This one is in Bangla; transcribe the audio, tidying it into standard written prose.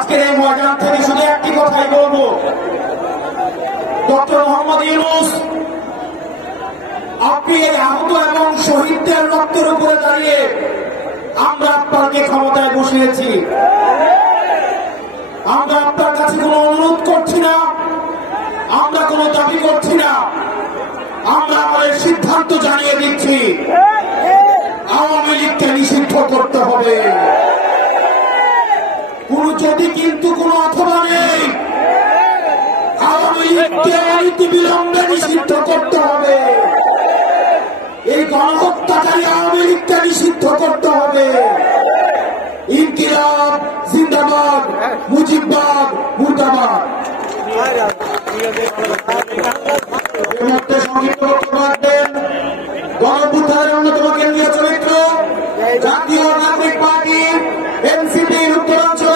আজকের এই ময়দান থেকে শুধু একটি কথাই বলবো, ডক্টর মোহাম্মদ ইউনূস, আপনি এই আহত এবং শহীদদের রক্তের উপরে দাঁড়িয়ে আমরা আপনাকে ক্ষমতায় বসিয়েছি। আমরা আপনার কাছে কোনো অনুরোধ করছি না, আমরা কোনো দাবি করছি না, আমরা আমাদের সিদ্ধান্ত জানিয়ে দিচ্ছি, আওয়ামী লীগকে নিষিদ্ধ করতে হবে। কোন যদি কিন্তু কোন অথবা নেই, আওয়ামী লীগকে অনতিবিলম্বে নিষিদ্ধ করতে হবে। এই গণহত্যাকারী আওয়ামী লীগকে নিষিদ্ধ করতে হবে। ইনকিলাব জিন্দাবাদ, মুজিববাদ মুর্দাবাদ। সংক্ষিপ্ত বক্তব্য রাখবেন গণঅভ্যুত্থানের অন্যতম কেন্দ্রীয় চরিত্র, জাতীয় নাগরিক পার্টি এনসিপির উত্তরাঞ্চল